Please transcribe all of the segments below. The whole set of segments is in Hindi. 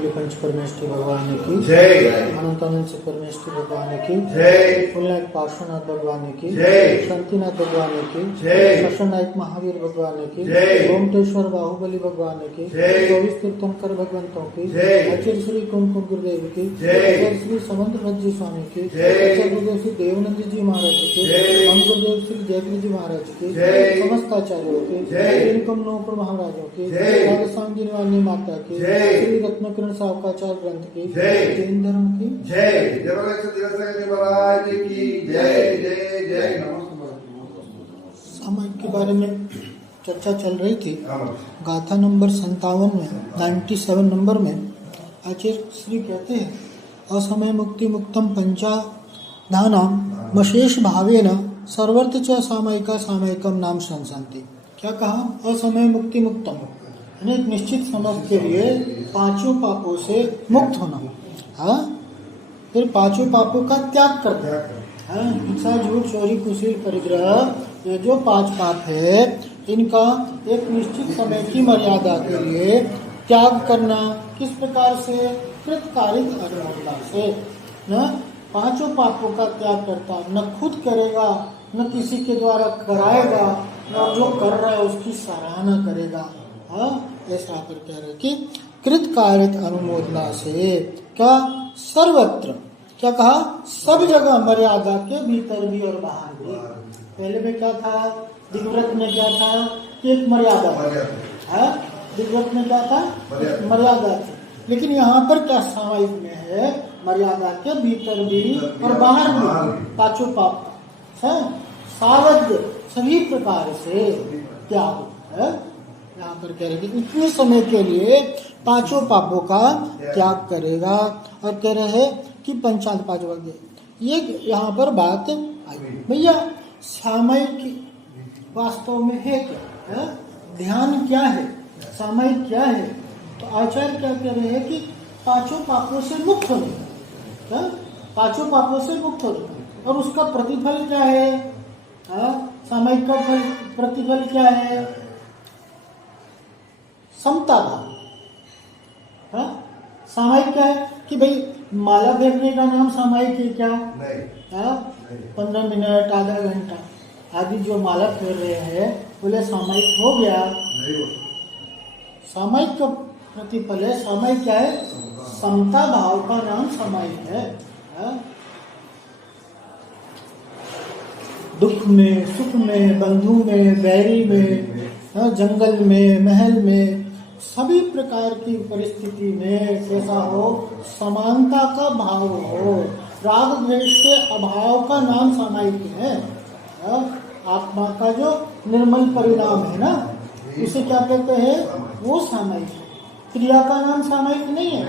अखिल पंच परमेष्ठी भगवान की जय। अनंत अनंत से परमेष्ठी भगवान की जय। फुलनायक पार्श्वनाथ भगवान की जय। शांतिनाथ भगवान की जय। शशनायक महावीर भगवान की जय। ओमटेश्वर बाहुबली भगवान की जय। 24 तीर्थंकर भगवंतों की जय। आचार्य श्री कुमकुम गुरुदेव की जय। आचार्य श्री समंतनाथ जी स्वामी की जय। आचार्य गुरुदेव श्री देवनंद जी महाराज की जय। हम गुरुदेव श्री जयगिरि जी महाराज की जय। समस्त आचार्यों की जय। इनकम नौकर महाराजों की जय। राजस्थान जी निवानी माता की जय। श्री रत्नकिरण सावकाचार ग्रंथ की जय। जैन धर्म की जय। जय भगत दिवस महाराज की जय। जय जय। नमस्कार। सामायिक के बारे में चर्चा चल रही थी। गाथा नंबर 57 में 97 नंबर में आचार्य श्री कहते हैं असमय मुक्ति मुक्तम पंचाधानाम मशेष भावेन सर्वर्थ च सामयिका सामयिकम नाम संसंति। क्या कहा? असमय मुक्ति मुक्तम यानी एक निश्चित समय के लिए पांचों पापों से मुक्त होना। हाँ, फिर पांचों पापों का त्याग करना। हाँ, हिंसा झूठ चोरी कुशील परिग्रह, ये जो 5 पाप है इनका एक निश्चित समय की मर्यादा के लिए त्याग करना। किस प्रकार से? कृतकालिक अनुमोदना से। न 5 पापों का त्याग करता, न खुद करेगा, न किसी के द्वारा कराएगा, न जो कर रहा है उसकी सराहना करेगा। हाँ, ऐसा पर कह रहे कि कृतकालिक अनुमोदना से क्या सर्वत्र, क्या कहा? सब जगह मर्यादा के भीतर भी और बाहर भी। पहले में क्या था? दिग्व्रत में क्या था? एक मर्यादा। हाँ, दिग्व्रत में क्या था? मर्यादा थी। लेकिन यहाँ पर क्या सामायिक में है? मर्यादा के भीतर भी और बाहर भी 5 पाप का सावध सभी प्रकार से त्याग है। यहाँ पर कह रहे कि इतने समय के लिए 5 पापों का त्याग करेगा। और कह रहे हैं कि पंचांत 5 वर्ग ये यहाँ पर बात आई। भैया सामयिक वास्तव में है क्या है? ध्यान क्या है? सामयिक क्या है? तो आचार्य क्या कह रहे हैं कि 5 पापों से मुक्त होने, 5 पापों से मुक्त होने। और उसका प्रतिफल क्या है? सामयिक का प्रतिफल क्या है? समता भाव। सामयिक क्या है कि भाई माला फेंकने का नाम सामयिक है क्या? नहीं। 15 मिनट आधा घंटा आदि जो माला फेर रहे हैं बोले सामयिक हो गया? सामयिक का प्रतिफल है। सामयिक क्या है? समता भाव का नाम सामयिक है। दुख में, सुख में, बंधु में, बैरी में, जंगल में, महल में, सभी प्रकार की परिस्थिति में कैसा हो? समानता का भाव हो। राग द्वेष के अभाव का नाम सामयिक है। आत्मा का जो निर्मल परिणाम है ना, उसे क्या कहते हैं? वो सामयिक है। क्रिया का नाम सामयिक नहीं है।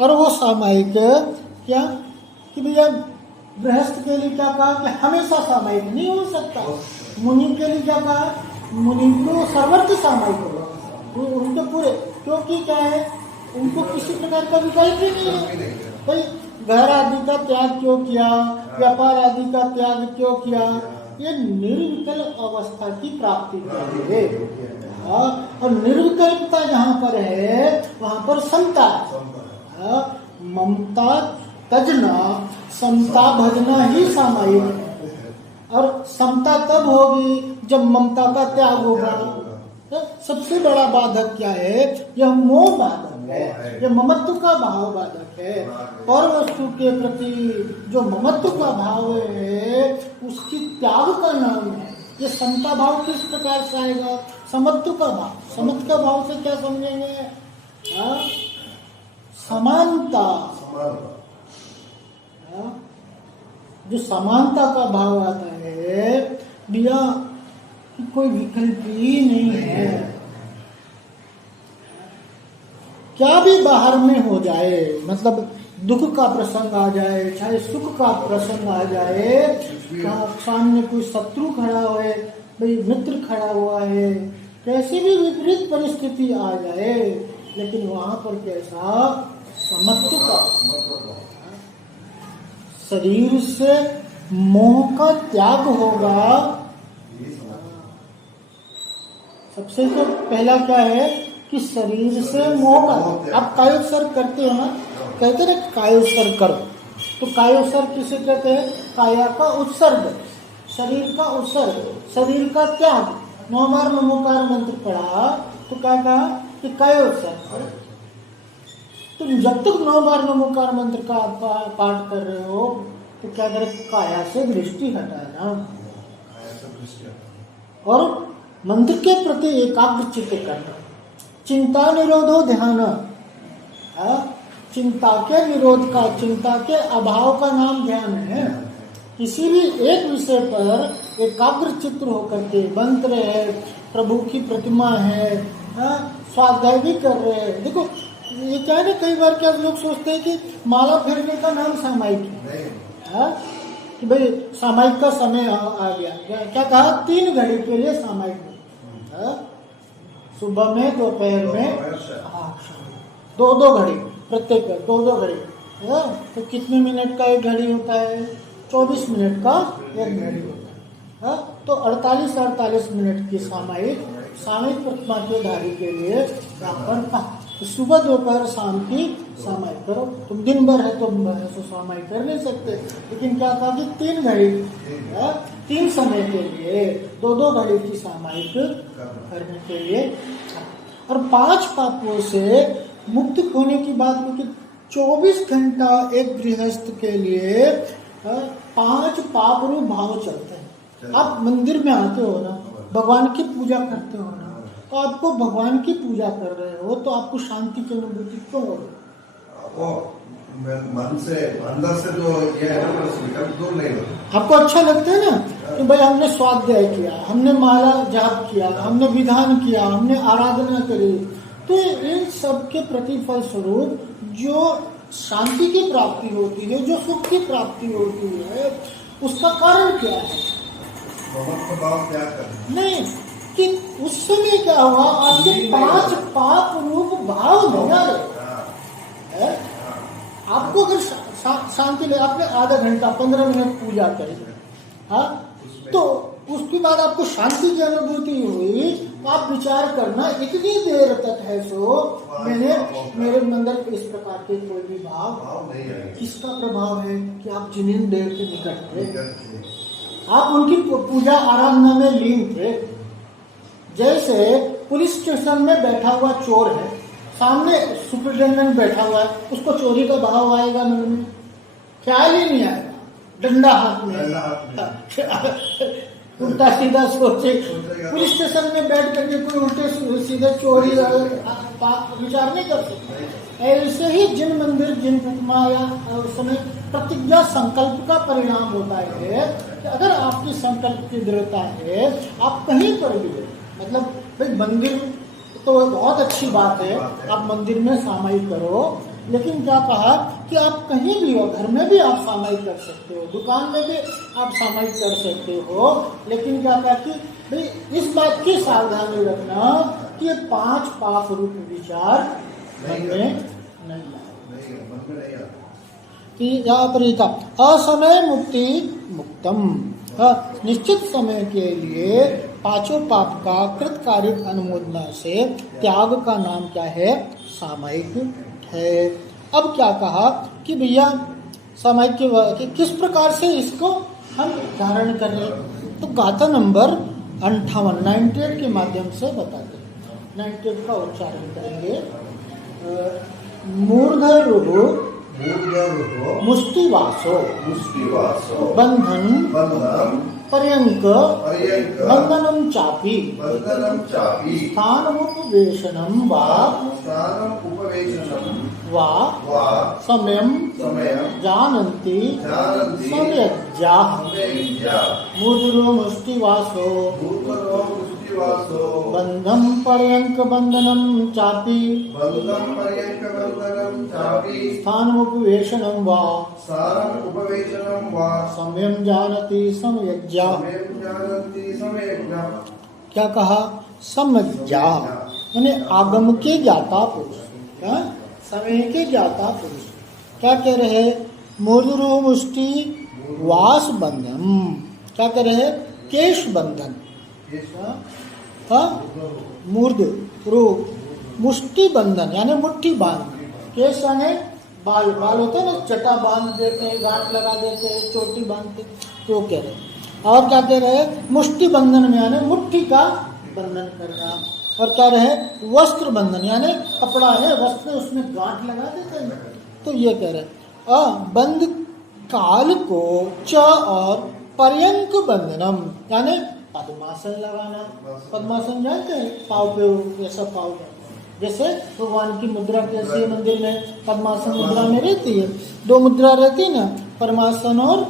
और वो सामयिक क्या कि भैया गृहस्थ के लिए क्या कहा कि हमेशा सामयिक नहीं हो सकता। मुनि के लिए क्या कहा? मुनि को सर्वत्र सामयिक होगा उनके पूरे, क्योंकि क्या है? उनको किसी प्रकार का विकल्प ही नहीं है। भाई घर आदि का त्याग क्यों किया? व्यापार आदि का त्याग क्यों किया? ये निर्विकल्प अवस्था की प्राप्ति के लिए। और निर्विकल्पता जहाँ पर है वहाँ पर समता है। ममता तजना, समता भजना ही सामयिक है। और समता तब होगी जब ममता का त्याग होगा। सबसे बड़ा बाधक क्या है? यह मोह बाधक है, यह ममत्व का भाव बाधक है। पर वस्तु के प्रति जो ममत्व का भाव है उसकी त्याग का नाम है। ये समता भाव किस प्रकार से आएगा? समत्व का भाव। समत्व का भाव से क्या समझेंगे? समानता। जो समानता का भाव आता है भैया कोई विकल्प ही नहीं है। क्या भी बाहर में हो जाए, मतलब दुख का प्रसंग आ जाए, चाहे सुख का प्रसंग आ जाए, सामने कोई शत्रु खड़ा है, भाई मित्र खड़ा हुआ है, कैसी भी विपरीत परिस्थिति आ जाए, लेकिन वहां पर कैसा? समत्व का। शरीर से मोह का त्याग होगा। सबसे तो पहला क्या है कि शरीर से मोह का, आप कायोत्सर्ग करते हो ना, कहते ना कायोत्सर्ग करो, तो कायोत्सर्ग किसे कहते हैं? काया का उत्सर्ग, शरीर का उत्सर्ग, शरीर का त्याग। 9 बार नमोकार मंत्र पढ़ा तो क्या कहा कि कायोत्सर्ग। तो जब तक 9 बार नमोकार मंत्र का पाठ कर रहे हो तो क्या करें? काया से दृष्टि हटाना और मंत्र के प्रति एकाग्र चित्त करना। चिंता निरोधो ध्यान, चिंता के निरोध का, चिंता के अभाव का नाम ध्यान है। किसी भी एक विषय पर एकाग्र चित्त होकर के मंत्र है, प्रभु की प्रतिमा है, स्वाध्याय भी कर रहे हैं। देखो ये क्या है ना, कई बार क्या लोग सोचते हैं कि माला फेरने का नाम सामायिक है, कि भाई सामायिक का समय आ गया। क्या कहा? 3 घड़ी के लिए सामायिक है, सुबह में, दोपहर में, दो घड़ी, प्रत्येक 2 घड़ी। तो कितने मिनट का एक घड़ी होता है? 24 मिनट का एक घड़ी होता है। तो 48 मिनट की सामायिक प्रतिमा के धारी के लिए यहाँ पर सुबह दोपहर शाम की सामायिक करो। तुम दिन भर है तो सामायिक कर नहीं सकते, लेकिन क्या था कि 3 घड़ी, 3 समय के लिए 2 घड़ी की सामायिक करने के लिए। और 5 पापों से मुक्त होने की बात, क्योंकि 24 घंटा एक गृहस्थ के लिए 5 पाप रूप भाव चलते हैं। आप मंदिर में आते हो ना, भगवान की पूजा करते हो ना, तो आपको भगवान की पूजा कर रहे हो तो आपको शांति की अनुभूति क्यों हो रही? मन से अंदर से जो ये है ना, विकल्प दूर नहीं होता। आपको अच्छा लगता है ना कि भाई हमने स्वाध्याय किया, हमने माला जाप किया, हमने विधान किया, हमने आराधना करी, तो इन सब के प्रतिफल स्वरूप जो शांति की प्राप्ति होती है, जो सुख की प्राप्ति होती है, उसका कारण क्या है? नहीं कि उस समय क्या हुआ, आपके 5 पाप रूप भाव नहीं आ रहे। आपको अगर शांति ले, आपने आधा घंटा 15 मिनट पूजा करी, तो उसके बाद आपको शांति की अनुभूति हुई, तो आप विचार करना इतनी देर तक है सो मेरे अंदर इस प्रकार के कोई भी भाव नहीं है। किसका प्रभाव है? कि आप जिन देर के निकट थे, आप उनकी पूजा आराधना में लीन थे। जैसे पुलिस स्टेशन में बैठा हुआ चोर है, सामने सुपरिटेंडेंट बैठा हुआ है, उसको चोरी का भाव आएगा मन में? ख्याल ही नहीं आएगा, डंडा हाथ में, उल्टा सीधा सोचे। पुलिस स्टेशन में बैठ करके कोई उल्टे सीधे चोरी विचार नहीं कर सकता। ऐसे ही जिन मंदिर, जिन प्रतिमा या उस समय प्रतिज्ञा संकल्प का परिणाम होता है कि अगर आपकी संकल्प की दृढ़ता है, आप कहीं पर भी, मतलब भाई मंदिर तो बहुत अच्छी बात है, आप मंदिर में सामायिक करो, लेकिन क्या कहा कि आप कहीं भी हो, घर में भी आप सामायिक कर सकते हो, दुकान में भी आप सामायिक कर सकते हो, लेकिन क्या कहा कि भाई इस बात की सावधानी रखना कि ये 5 पाप रूप विचार मन में नहीं आए। कि यहाँ पर लिखा असमय मुक्ति मुक्तम, निश्चित समय के लिए 5 पाप का कृतकारिक अनुमोदना से त्याग का नाम क्या है? सामायिक है। अब क्या कहा कि भैया सामायिक के किस प्रकार से इसको हम धारण करें, तो गाथा नंबर 58 के माध्यम से बताते हैं। 98 का उच्चारण करेंगे। मूर्धरुः मुष्टिवासो बंधन पर्यंक बंधनम चापी स्थानमुपवेशनम वा समयम जानन्ति सम्यग्जाः मूर्धरो मुष्टिवासो बंधम पर्यंक बंधनम चापी स्थानमुपवेशनम वा सम्यम जानति सम्यग्जाः। क्या कहा? सम्यग्जाः यानी आगम के ज्ञाता पुरुष, क्या समय के ज्ञाता पुरुष। क्या कह रहे? मूर्धरो मुष्टि वास बंधन, क्या कह रहे? केश बंधन। मूर्ध रो मुष्टि बंधन यानी मुट्ठी बांध, केस यानी बाल, बाल होते हैं ना, चटा बांध देते हैं, गांठ लगा देते हैं, चोटी बांधते, तो कह रहे हैं। और क्या कह रहे हैं, मुष्टि बंधन में यानी मुट्ठी का बंधन करना। और क्या रहे, वस्त्र बंधन यानी कपड़ा है, वस्त्र उसमें गांठ लगा देते हैं, तो ये कह रहे हैं। बंद काल को च और पर्यंक बंधनम यानी पद्मासन लगाना। पद्मासन जानते हैं, पाव पे ऐसा पाव, जैसे भगवान की मुद्रा कैसी मंदिर में पद्मासन मुद्रा में रहती है, दो मुद्रा रहती है ना, परमासन और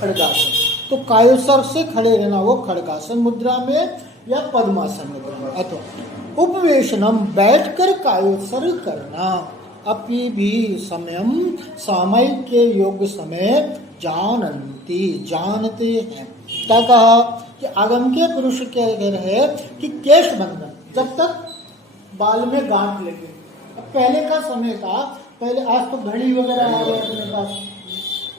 खड़गासन। तो कायोत्सर्ग से खड़े रहना, वो खड़गासन मुद्रा में या पद्मासन मुद्रा में। अथवा उपवेशनम बैठकर कायोत्सर्ग करना। अपि भी समयम सामयिक के योग्य समय जानती, जानते हैं। क्या कहा कि आगम के पुरुष कह रहे कि केश बंधन, जब तक बाल में गांठ लगे। अब पहले का समय था, पहले, आज तो घड़ी वगैरह आ गए अपने पास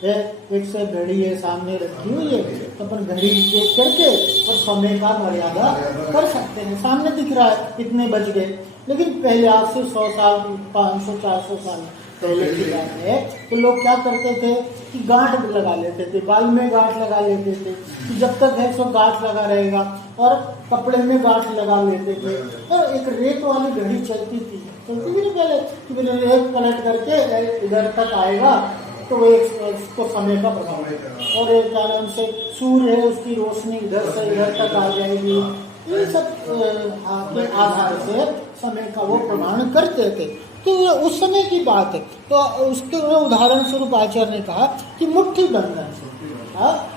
है, एक से घड़ी है सामने रखी हुई है, तो अपन घड़ी देख करके और समय का मर्यादा कर सकते हैं, सामने दिख रहा है इतने बज गए। लेकिन पहले आज से 100 साल 500-400 साल पहले की बात है, तो लोग क्या करते थे कि गांठ लगा लेते थे, बाल में गांठ लगा लेते थे कि जब तक है सो गांठ लगा रहेगा, और कपड़े में गांठ लगा लेते थे। और एक रेत वाली घड़ी चलती थी नहीं पहले, कि रेत पलट करके इधर तक आएगा तो वो एक उसको समय का प्रभाव है, और एक कारण से सूर्य है उसकी रोशनी इधर से इधर तक आ जाएगी। ये सब के आधार से समय का वो प्रमाण करते थे। तो उस समय की बात है, तो उसके उदाहरण स्वरूप आचार्य ने कहा कि मुट्ठी बंधन से,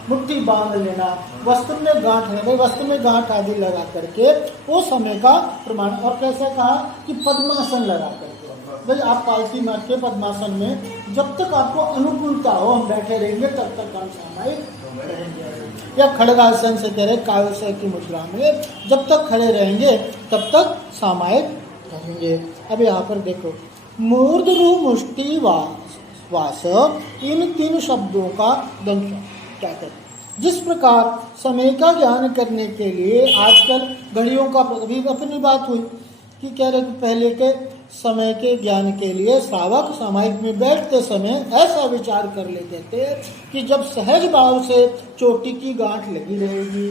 मुट्ठी बांध लेना, वस्त्र में गांठ है, वस्त्र में गांठ आदि लगा करके वो समय का प्रमाण। और कैसे कहा कि पद्मासन लगा करके, भाई आप पालती मार के पद्मासन में जब तक आपको अनुकूलता हो हम बैठे रहेंगे तब तक हम सामायिक रहेंगे। या खड़गासन से कह रहे काव्य की मुद्रा में जब तक खड़े रहेंगे तब तक सामायिक रहेंगे। अब यहाँ पर देखो, मूर्धरु मुष्टि वास, इन 3 शब्दों का दंश क्या कहते हैं। जिस प्रकार समय का ज्ञान करने के लिए आजकल घड़ियों का, अभी अपनी बात हुई कि कह रहे कि पहले के समय के ज्ञान के लिए श्रावक सामायिक में बैठते समय ऐसा विचार कर लेते थे कि जब सहज भाव से चोटी की गांठ लगी रहेगी,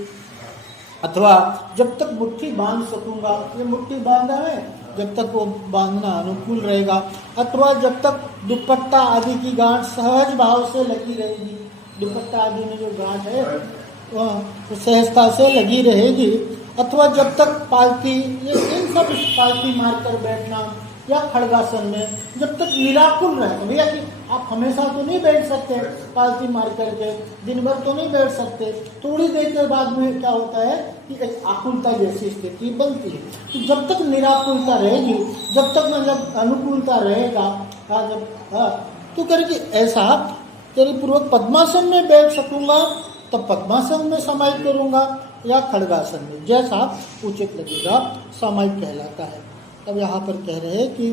अथवा जब तक मुट्ठी बांध सकूंगा, ये मुट्ठी बांधा है जब तक वो बांधना अनुकूल रहेगा, अथवा जब तक दुपट्टा आदि की गांठ सहज भाव से लगी रहेगी, दुपट्टा आदि में जो गांठ है वह सहजता से लगी रहेगी, अथवा जब तक पालती, ये इन सब पालती मारकर बैठना या खड़गासन में जब तक निराकुल रहे। भैया कि आप हमेशा तो नहीं बैठ सकते पालती मार करके, दिन भर तो नहीं बैठ सकते, थोड़ी देर के बाद में क्या होता है कि एक आकुलता जैसी स्थिति बनती है। तो जब तक निराकुलता रहेगी, जब तक मतलब अनुकूलता रहेगा, तो करेगी ऐसा तेरी पूर्वक पद्मासन में बैठ सकूंगा तब पद्मासन में समाहित करूंगा, या खड़गासन में, जैसा उचित लगेगा सामायिक कहलाता है। अब यहाँ पर कह रहे हैं कि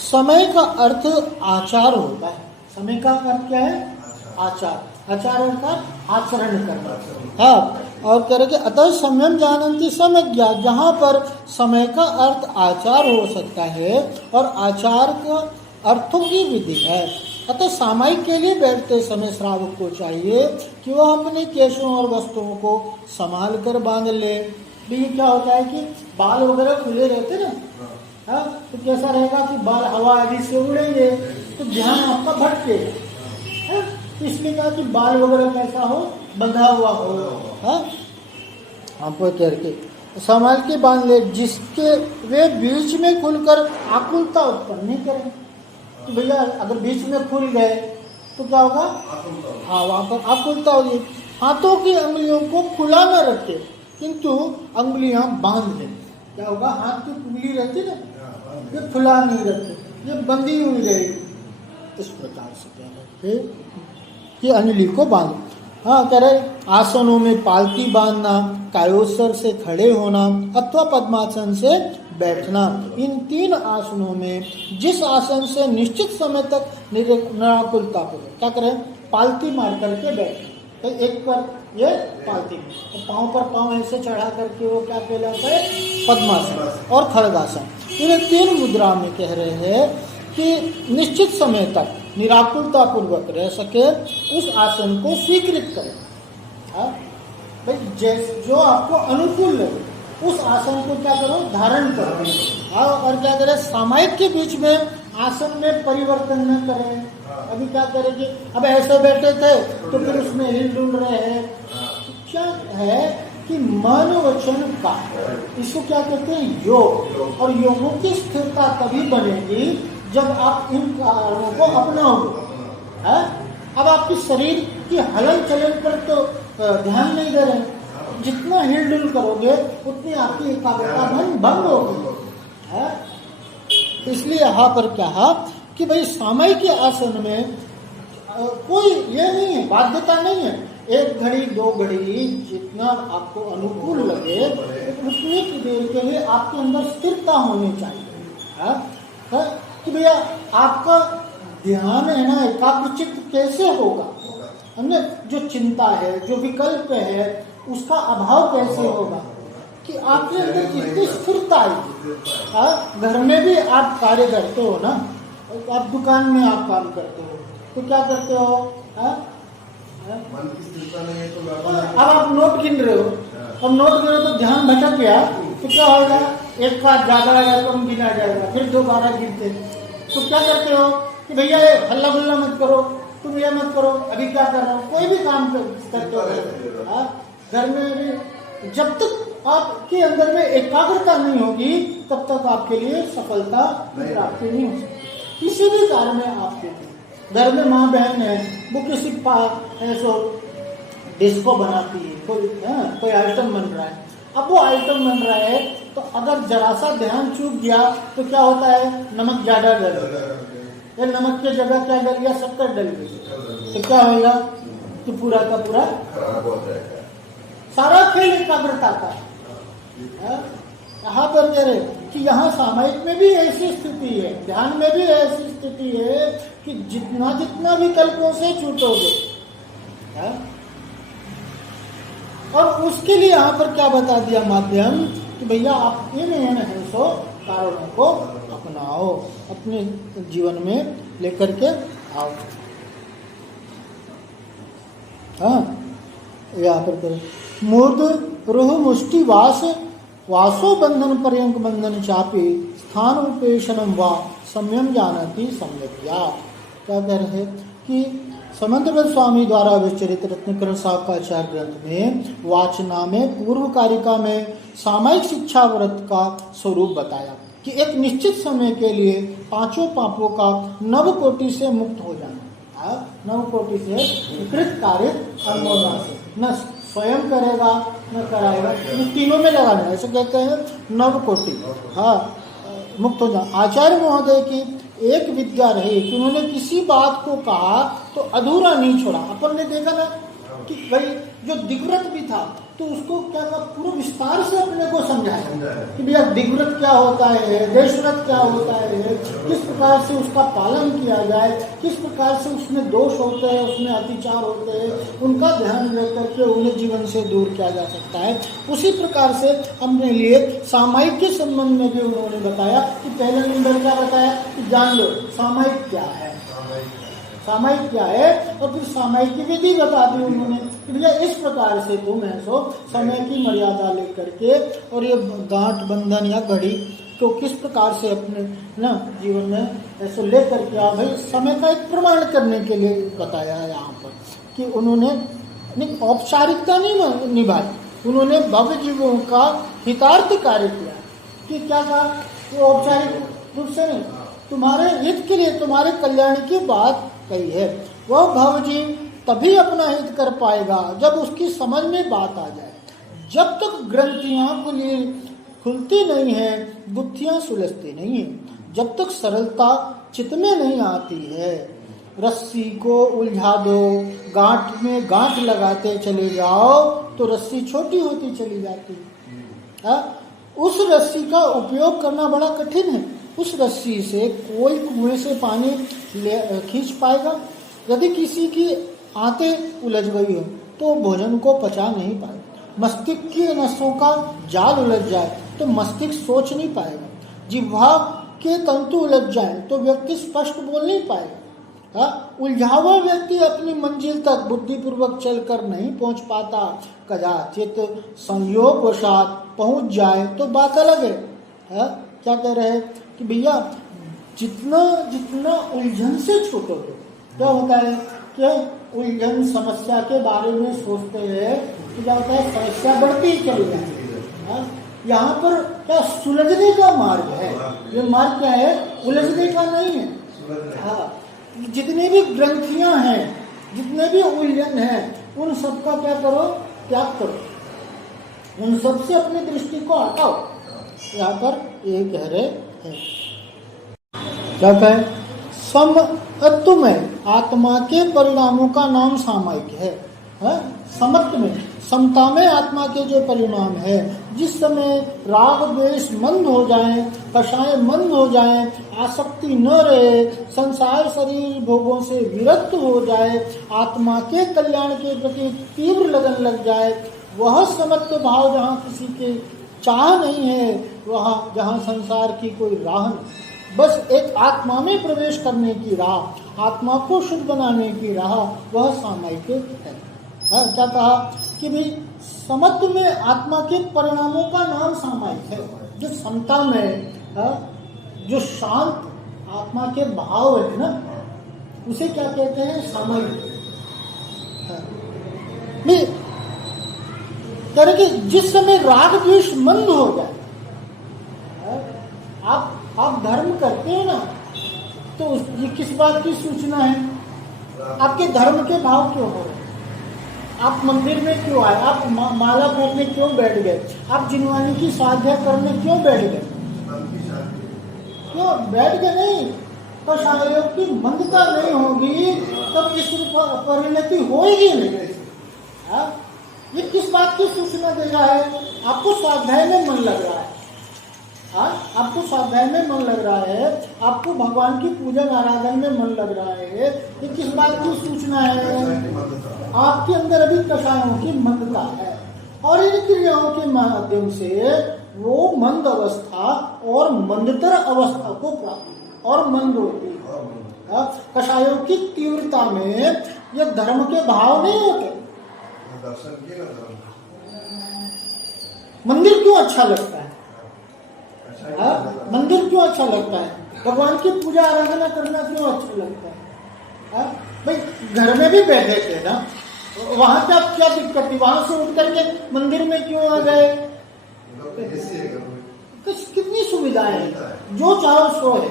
समय का अर्थ आचार होता है। समय का अर्थ क्या है? आचार। आचार का आचरण करना। हाँ, और कह रहे कि अतः समयम जानन्ति समज्ञा, जहाँ पर समय का अर्थ आचार हो सकता है और आचार का अर्थों की विधि है, अतः सामायिक के लिए बैठते समय श्रावक को चाहिए कि वह अपने केशों और वस्तुओं को संभाल कर बांध ले। भी क्या होता है कि बाल वगैरह खुले रहते ना, हाँ, तो कैसा रहेगा कि बाल हवा आदि से उड़ेंगे तो ध्यान आपका भटके, इसलिए कहा कि बाल वगैरह कैसा हो, बंधा हुआ हो, हाँ, आपको करके संभाल के बांध ले, जिसके वे बीच में खुलकर आकुलता उत्पन्न नहीं करें। तो भैया अगर बीच में खुल गए तो क्या होगा? हाँ, वहाँ पर आकुलता होगी। हाथों की अंगुलियों को खुला न रखे किंतु अंगुलियां बांध लें। क्या होगा? हाथ की उंगली रहती ना, ये खुला नहीं रखे, ये बंधी हुई रहेगी। इस प्रकार से कह रहे थे कि अंगुली को बांध। हाँ, कह रहे आसनों में पालती बांधना, कायोत्सर्ग से खड़े होना अथवा पद्मासन से बैठना। इन 3 आसनों में जिस आसन से निश्चित समय तक निराकुलता हो, क्या करें? पालती मार करके बैठ, तो एक पर ये पालती है, तो पाँव पर पाँव ऐसे चढ़ा करके वो क्या कहलाता है, पद्मासन और खड़गासन। इन 3 मुद्रा में कह रहे हैं कि निश्चित समय तक निराकुलता पूर्वक रह सके उस आसन को स्वीकृत करें। हाँ? भाई जैसे जो आपको अनुकूल लगे उस आसन को क्या करो, धारण करो। हाँ, और क्या करें, सामायिक के बीच में आसन में परिवर्तन न करें। अभी क्या करेंगे, अब ऐसे बैठे थे तो फिर उसमें हिल डुल रहे हैं। क्या है कि मन वचन का, इसको क्या कहते हैं, योग। और योगों की स्थिरता तभी बनेगी जब आप इन कारणों को अपनाओगे। अब आपकी शरीर की हलन चलन पर तो ध्यान नहीं दे रहे, जितना हिल डुल करोगे उतनी आपकी एकाग्रता भंग होगी। इसलिए यहाँ पर क्या कि भाई सामायिक आसन में कोई ये नहीं है, बाध्यता नहीं है। 1 घड़ी 2 घड़ी जितना आपको अनुकूल लगे उतनी देर के लिए आपके अंदर स्थिरता होनी चाहिए। कि भैया आपका ध्यान है ना, एकाग्रचित्त कैसे होगा, हमने जो चिंता है, जो विकल्प है, उसका अभाव कैसे होगा, कि आपके अंदर कितनी स्थिरता आएगी। घर में भी आप कार्य करते हो ना, आप दुकान में आप काम करते हो तो क्या करते हो, मन की स्थिरता नहीं है तो अब आप नोट गिन रहे हो, अब नोट गिन रहे हो तो ध्यान भटक गया तो क्या होगा, एक का ज्यादा या कम गिना जाएगा, फिर दोबारा गिनते। तो क्या करते हो कि भैया हल्ला गुल्ला मत करो, तुम ये मत करो, अभी क्या कर रहे हो, कोई भी काम करते हो घर में भी, जब तक आपके अंदर में एकाग्रता नहीं होगी तब तक आपके लिए सफलता प्राप्ति नहीं हो सकती किसी भी कार्य में। आपके घर में माँ बहन है, वो किसी ऐसो डिस्को बनाती है, कोई आइटम बन रहा है, अब वो आइटम बन रहा है तो अगर जरा सा ध्यान चूक गया तो क्या होता है, नमक ज्यादा डल गया, नमक की जगह क्या डल गया, शक्कर डल गई, तो क्या होगा कि पूरा का पूरा सारा खेल एकाग्रता का। यहाँ पर कह रहे कि यहाँ सामायिक में भी ऐसी स्थिति है, ध्यान में भी ऐसी स्थिति है कि जितना जितना विकल्पों से छूटोगे। और उसके लिए यहाँ पर क्या बता दिया माध्यम कि भैया आप इन सो कारणों को अपनाओ, अपने जीवन में लेकर के आओ। हाँ, यहाँ पर करें मूर्ध रुह मुष्टि वासो बंधन पर्यंक बंधन चापी स्थान उपेशनम वा सम्यम जानती सम्यक्या। क्या कह रहे कि समंतव्रत स्वामी द्वारा विचरित रत्नकरण साकाचार ग्रंथ में वाचना में पूर्व कारिका में सामायिक शिक्षा व्रत का स्वरूप बताया कि एक निश्चित समय के लिए 5 पापों का नवकोटि से मुक्त हो जाना। नवकोटि से विकृत कार्य अनुमोदन से न स्वयं करेगा न कराएगा, तीनों में लगाना, ऐसे कहते हैं नवकोटि। हाँ, मुक्त हो जाना। आचार्य महोदय की एक विद्या रही कि उन्होंने किसी बात को कहा तो अधूरा नहीं छोड़ा। अपन ने देखा ना कि भाई जो दिग्व्रत भी था तो उसको क्या था, पूरा विस्तार से अपने को समझाया कि भैया दिग्व्रत क्या होता है, देशव्रत क्या होता है, किस प्रकार से उसका पालन किया जाए, किस प्रकार से उसमें दोष होते हैं, उसमें अतिचार होते हैं, उनका ध्यान रख करके उन्हें जीवन से दूर किया जा सकता है। उसी प्रकार से हमने लिए सामायिक के संबंध में भी उन्होंने बताया कि पहले नंबर क्या बताया कि जान लो सामायिक क्या है, सामायिक क्या है, और फिर सामायिक की विधि बता दी उन्होंने कि भैया इस प्रकार से तुम ऐसो समय की मर्यादा लेकर के और ये गांठ बंधन या घड़ी को किस प्रकार से अपने ना जीवन में ऐसे लेकर के आओ। भाई समय का एक प्रमाण करने के लिए बताया है यहाँ पर कि उन्होंने औपचारिकता नहीं निभाई, उन्होंने भव्य जीवों का हितार्थ कार्य किया। कि क्या कहा, वो औपचारिक रूप से नहीं, तुम्हारे हित के लिए, तुम्हारे कल्याण की बात कही है। वह भवजीव तभी अपना हित कर पाएगा जब उसकी समझ में बात आ जाए। जब तक ग्रंथियां खुलती नहीं है, गुत्थियां सुलझती नहीं है, जब तक सरलता चित्त में नहीं आती है, रस्सी को उलझा दो, गांठ में गांठ लगाते चले जाओ तो रस्सी छोटी होती चली जाती है। उस रस्सी का उपयोग करना बड़ा कठिन है। उस रस्सी से कोई कुएं से पानी खींच पाएगा? यदि किसी की आंतें उलझ गई हो तो भोजन को पचा नहीं पाएगा। मस्तिष्क की नसों का जाल उलझ जाए तो मस्तिष्क सोच नहीं पाएगा। जिह्वा के तंतु उलझ जाए तो व्यक्ति स्पष्ट बोल नहीं पाएगा। उलझा हुआ व्यक्ति अपनी मंजिल तक बुद्धिपूर्वक चलकर नहीं पहुंच पाता। कदाचित संयोगवशात पहुंच जाए तो बात अलग है। क्या कह रहे हैं कि भैया जितना जितना उलझन से छूटोगे, क्या होता है कि उलझन समस्या के बारे में सोचते हैं तो क्या होता है, समस्या बढ़ती ही चली जाती है। यहाँ पर क्या सुलझने का मार्ग है, ये मार्ग क्या है, उलझने का नहीं है। हाँ, जितने भी ग्रंथियां हैं, जितने भी उलझन हैं, उन सबका क्या करो, त्याग करो, उन सब से अपनी दृष्टि को हटाओ। यहाँ पर ये कह रहे हैं, क्या कहे, समत्व में आत्मा के परिणामों का नाम सामायिक है। समत्व में, समता में आत्मा के जो परिणाम है, जिस समय राग द्वेष मंद हो जाए, कषाय मंद हो जाए, आसक्ति न रहे, संसार शरीर भोगों से विरक्त हो जाए, आत्मा के कल्याण के प्रति तीव्र लगन लग जाए, वह समत्व भाव जहाँ किसी के चाह नहीं है, वहाँ जहाँ संसार की कोई राह नहीं, बस एक आत्मा में प्रवेश करने की राह, आत्मा को शुद्ध बनाने की राह, वह सामायिक है। क्या कहा कि भाई समत्व में आत्मा के परिणामों का नाम सामायिक है। जो समता में जो शांत आत्मा के भाव है ना, उसे क्या कहते हैं, सामायिक। कह रहे कि जिस समय राग द्वेष मंद हो जाए, आप धर्म करते हो ना, तो ये किस बात की सूचना है, आपके धर्म के भाव क्यों हो रहे, आप मंदिर में क्यों आए, आप माला पहनने क्यों बैठ गए, आप जिनवानी की साधना करने क्यों बैठ गए, क्यों बैठ गए, नहीं तो शायद की मंदता नहीं होगी तब इस परिणति होगी नहीं। ये किस बात की सूचना दे रहा है, आपको स्वाध्याय में मन लग रहा है, आपको स्वाध्याय में मन लग रहा है, आपको भगवान की पूजन आराधन में मन लग रहा है, ये किस बात की सूचना है, आपके अंदर अभी कषायों की मंदता है, और इन क्रियाओं के माध्यम से वो मंद अवस्था और मंदतर अवस्था को प्राप्त और मंद होती है। कषायों की तीव्रता में ये धर्म के भाव नहीं होते। मंदिर क्यों अच्छा लगता है, मंदिर क्यों अच्छा लगता है, भगवान की पूजा आराधना करना क्यों अच्छा लगता है, भाई घर में भी बैठे थे ना, वहां पे आप क्या दिक्कत थी, वहां से उठ करके मंदिर में क्यों आ गए, कितनी सुविधाएं हैं, जो चाहो सो है,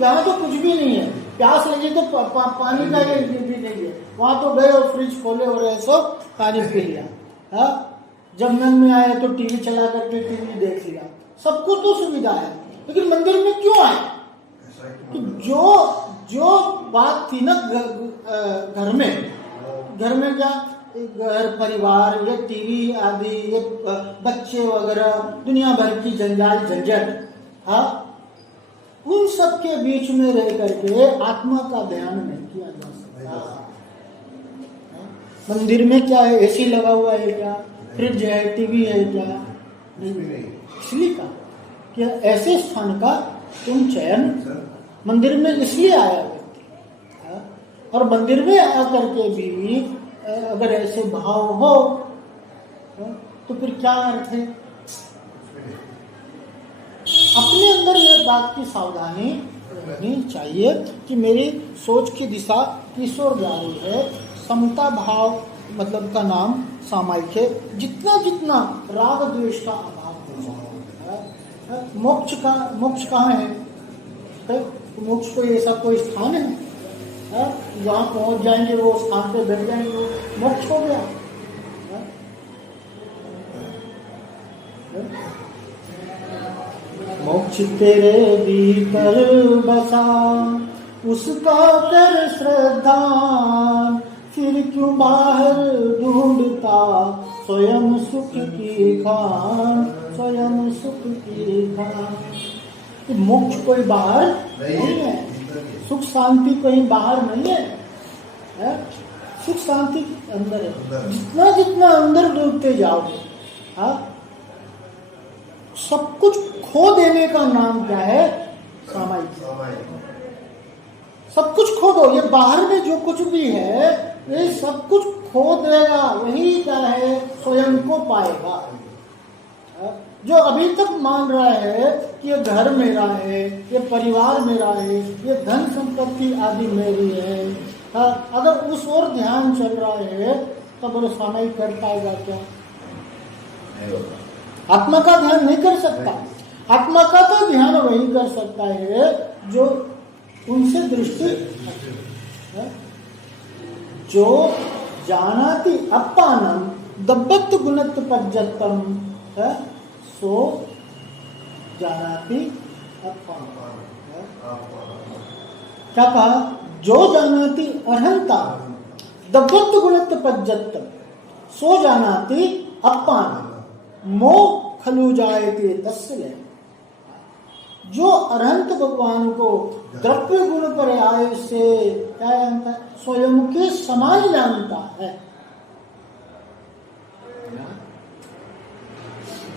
यहाँ तो कुछ भी नहीं है, प्यास लगी तो पानी का भी नहीं है, वहां तो गए और फ्रिज खोले और ऐसा पानी पी लिया, जब मन में आए तो टीवी चला करके टीवी देख लिया, सबको तो सुविधा है, लेकिन मंदिर में क्यों आए, कि जो बात थी ना घर में क्या, घर परिवार, ये टीवी आदि, ये बच्चे वगैरह, दुनिया भर की जंजाल झंझट, उन सब के बीच में रह करके आत्मा का ध्यान नहीं किया जा सकता। मंदिर में क्या है, एसी लगा हुआ है क्या, फ्रिज है, टीवी है क्या, इसलिए कहा कि ऐसे स्थान का तुम चयन, मंदिर में इसलिए आया व्यक्ति, और मंदिर में आकर के भी अगर ऐसे भाव हो तो फिर क्या अर्थ है। अपने अंदर यह बात की सावधानी रखनी चाहिए कि मेरी सोच की दिशा किस ओर जा रही है। समता भाव मतलब का नाम सामायिक है, जितना जितना राग द्वेष का अभाव हो जाए। मोक्ष कहाँ है, मोक्ष कोई ऐसा कोई स्थान है जहाँ पहुंच जाएंगे, वो स्थान पे बैठ जाएंगे, वो मोक्ष हो गया। मोक्ष तेरे भीतर बसा, उसका कर श्रद्धा, फिर क्यों बाहर ढूंढता स्वयं सुख की खान, स्वयं सुख की खान। मोक्ष कोई बाहर नहीं है, सुख शांति कहीं बाहर नहीं है, सुख शांति अंदर है। जितना जितना अंदर डूबते जाओगे, हाँ, सब कुछ खो देने का नाम क्या है? सामायिक। सब कुछ खो दो, ये बाहर में जो कुछ भी है ये सब कुछ खो देगा, वही क्या है? स्वयं को पाएगा। जो अभी तक मान रहा है कि ये घर मेरा है, ये परिवार मेरा है, ये धन संपत्ति आदि मेरी है, अगर उस ओर ध्यान चल रहा है तो बोलो सामायिक कर पाएगा क्या? आत्मा का ध्यान नहीं कर सकता। आत्मा का तो ध्यान वही कर सकता है जो उनसे दृष्टि है, जो जानाति अपानम दब्बत गुणत पज्जतम है, सो जानाति अपानम। क्या कहा? जो जानाति अर्हंता दब्बत गुणत पज्जतम सो जानाति अपानम मो खलु जायते तस्य। जो अरहंत भगवान को द्रव्य गुण पर आय से क्या जानता है? स्वयं के समान जानता है।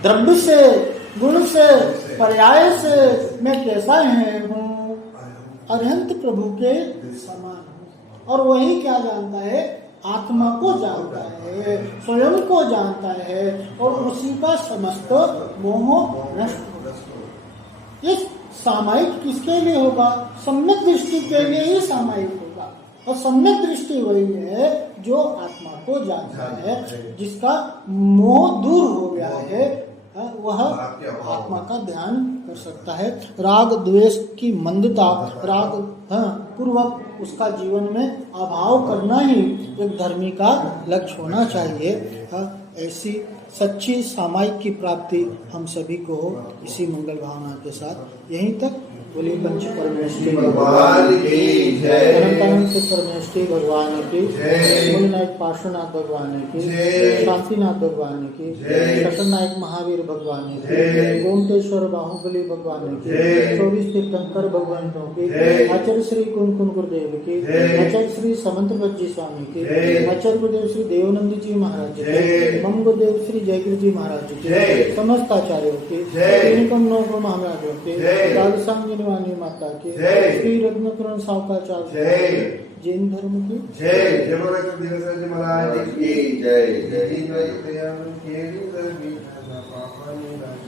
द्रव्य से, गुण से, पर्याय से मैं कैसा है हूँ? अरहंत प्रभु के समान हूँ। और वही क्या जानता है? आत्मा को जानता है, स्वयं को जानता है, और उसी का समस्त मोह नष्ट होगा। ये सामायिक किसके लिए होगा? सम्यक दृष्टि के लिए ही सामायिक होगा। और सम्यक दृष्टि वही है जो आत्मा को जानता है, जिसका मोह दूर हो गया है, वह आत्मा का ध्यान कर सकता है। राग द्वेष की मंदता, राग पूर्वक उसका जीवन में अभाव करना ही एक धर्मी का लक्ष्य होना चाहिए। ऐसी सच्ची सामायिक की प्राप्ति हम सभी को हो, इसी मंगल भावना के साथ। यहीं तक बोलिए पंच परमेश्वरी भगवान की जय, अनंतानंद से परमेश्वरी भगवान की जय, मूलनायक पार्श्वनाथ भगवान की जय, शांतिनाथ भगवान की जय, शशनायक महावीर भगवान की जय, गोमतेश्वर बाहुबली भगवान की जय, 24 तीर्थंकर भगवंतों की जय, आचार्य श्री कुंकुन गुरुदेव की जय, आचार्य श्री समंत भज्जी स्वामी की जय, आचार्य गुरुदेव श्री देवानंद जी महाराज की, मम गुरुदेव श्री जयगिरि जी महाराज की, समस्त आचार्यों की, महाराजों की, वाणी माता की, श्री रत्नकरण सावकाचार्य, जैन धर्म की जय, जय महाराज की जय, जय।